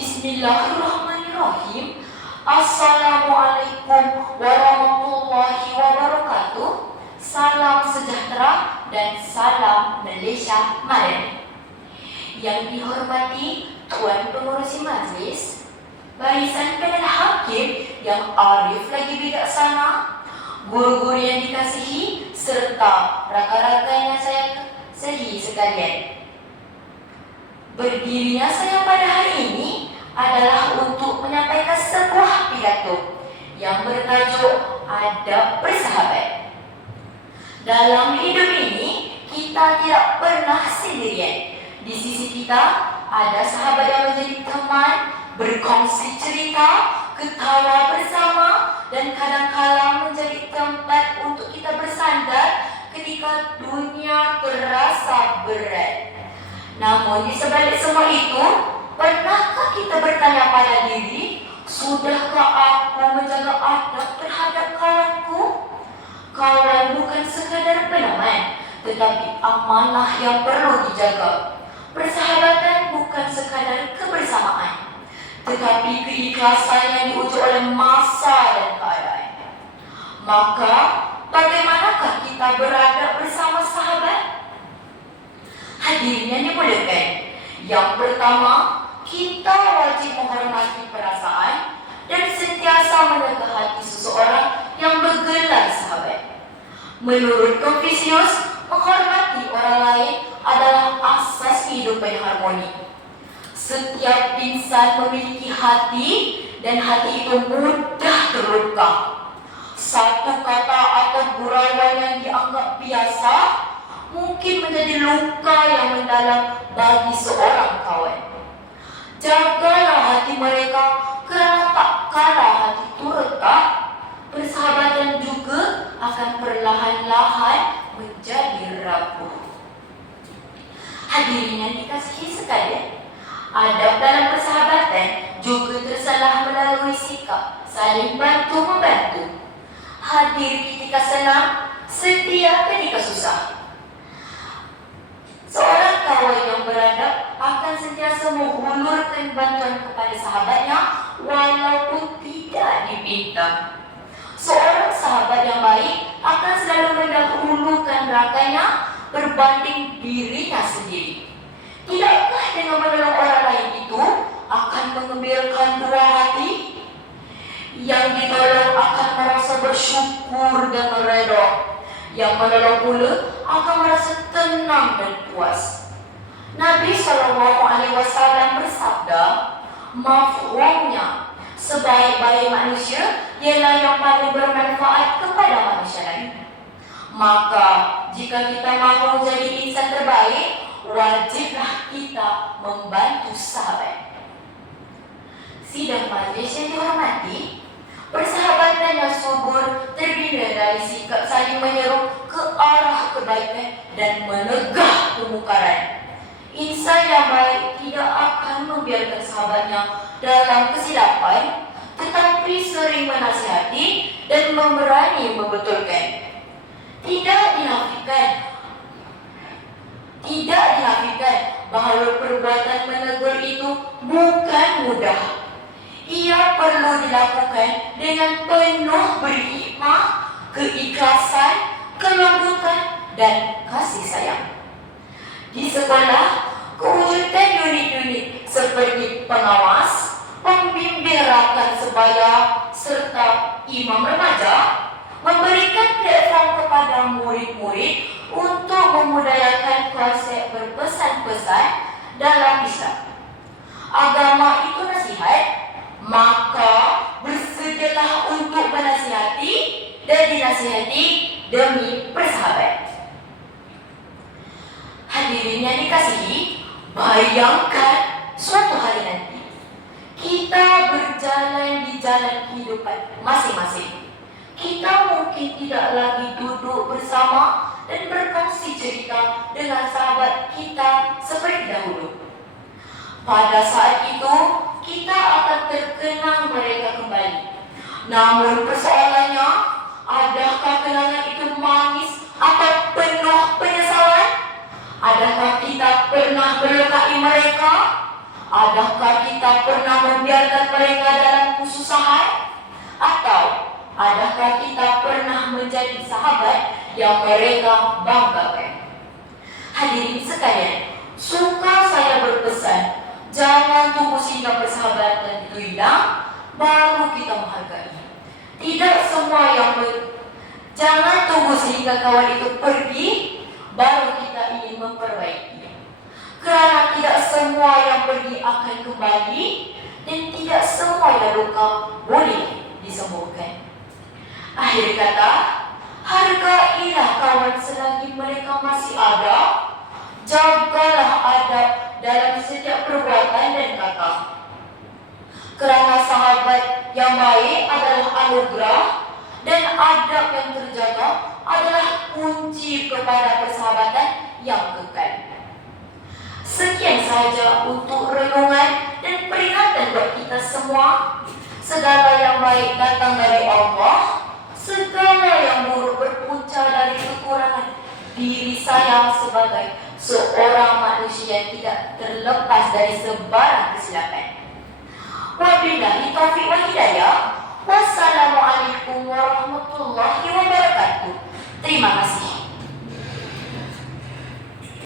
Bismillahirrahmanirrahim. Assalamualaikum warahmatullahi wabarakatuh. Salam sejahtera dan salam Malaysia Merdeka. Yang dihormati Tuan Pengurusi Majlis, barisan panel hakim yang arif lagi bijaksana, guru-guru yang dikasihi, serta rakan-rakan yang saya kasihi sekalian. Berdirinya saya pada hari ini adalah untuk menyampaikan sebuah pidato yang bertajuk Adab Bersahabat. Dalam hidup ini, kita tidak pernah sendirian. Di sisi kita ada sahabat yang menjadi teman, berkongsi cerita, ketawa bersama, dan kadang-kadang menjadi tempat untuk kita bersandar ketika dunia terasa berat. Namun di sebalik semua itu, pernahkah kita bertanya pada diri, sudahkah aku menjaga adab terhadap kawanku? Kawan bukan sekadar peneman, tetapi amanah yang perlu dijaga. Persahabatan bukan sekadar kebersamaan, tetapi keikhlasan yang diuji oleh masa dan keadaan. Maka, bagaimanakah kita beradab bersama sahabat? Hadirin yang dimuliakan, yang pertama, kita wajib menghormati perasaan dan sentiasa menjaga hati seseorang yang bergelar sahabat. Menurut Confucius, menghormati orang lain adalah asas kehidupan harmoni. Setiap insan memiliki hati dan hati itu mudah terluka. Satu kata atau gurauan yang dianggap biasa mungkin menjadi luka yang mendalam bagi seorang kawan. Jagalah hati mereka, kerana tak kalah hati itu retak, persahabatan juga akan perlahan-lahan menjadi rapuh. Hadirin yang dikasihi sekalian, adab dalam persahabatan juga tersalah melalui sikap saling bantu-membantu. Hadir ketika senang, setia ketika susah. Seorang kawan yang beradab akan sentiasa menghulurkan bantuan kepada sahabatnya walaupun tidak diminta. Seorang sahabat yang baik akan selalu mendahulukan rakannya berbanding dirinya sendiri. Tidakkah dengan menolong orang lain itu akan mengembirakan dua hati? Yang ditolong akan merasa bersyukur dan redha. Yang menolong pula akan merasa tenang dan puas. Nabi SAW bersabda, mafhumnya, sebaik-baik manusia ialah yang paling bermanfaat kepada manusia lain. Maka jika kita mahu jadi insan terbaik, wajiblah kita membantu sahabat. Sidang majlis yang dihormati, persahabatan yang subur terbina dari sikap saling menyeru ke arah kebaikan dan menegah kemungkaran. Insan yang baik tidak akan membiarkan sahabatnya dalam kesilapan, tetapi sering menasihati dan memberani membetulkan. Tidak dinafikan bahawa perbuatan menegur itu bukan mudah. Ia perlu dilakukan dengan penuh berhikmah, keikhlasan, kelembutan, dan kasih sayang. Di sekolah, kewujudan unit-unit seperti pengawas, pembimbing rakan sebaya, serta imam remaja memberikan platform kepada murid-murid untuk memudayakan konsep berpesan-pesan dalam Islam. Agama itu nasihat, maka bersedialah untuk menasihati dan dinasihati demi persahabat. Hadirin yang dikasihi, bayangkan suatu hari nanti kita berjalan di jalan kehidupan masing-masing. Kita mungkin tidak lagi duduk bersama dan berkongsi cerita dengan sahabat kita seperti dahulu. Pada saat itu, kita akan terkenang mereka kembali. Namun persoalannya, adakah kenangan itu manis atau penuh penyesalan? Adakah kita pernah melukai mereka? Adakah kita pernah membiarkan mereka dalam kesusahan? Atau adakah kita pernah menjadi sahabat yang mereka banggakan? Hadirin sekalian, suka saya berpesan, jangan tunggu sehingga persahabatan itu hilang, baru kita menghargai. Tidak semua jangan tunggu sehingga kawan itu pergi, baru kita ingin memperbaiki. Kerana tidak semua yang pergi akan kembali, dan tidak semua yang luka boleh disembuhkan. Akhir kata, hargailah kawan selagi mereka masih ada. Jagalah adab dalam setiap perbuatan dan kata. Kerana sahabat yang baik adalah anugerah, dan adab yang terjaga adalah kunci kepada persahabatan yang kekal. Sekian sahaja untuk renungan dan peringatan buat kita semua. Segala yang baik datang dari Allah, segala yang buruk berpunca dari kekurangan diri saya sebagai seorang manusia yang tidak terlepas dari sebarang kesilapan. Wabillahi taufiq wal hidayah.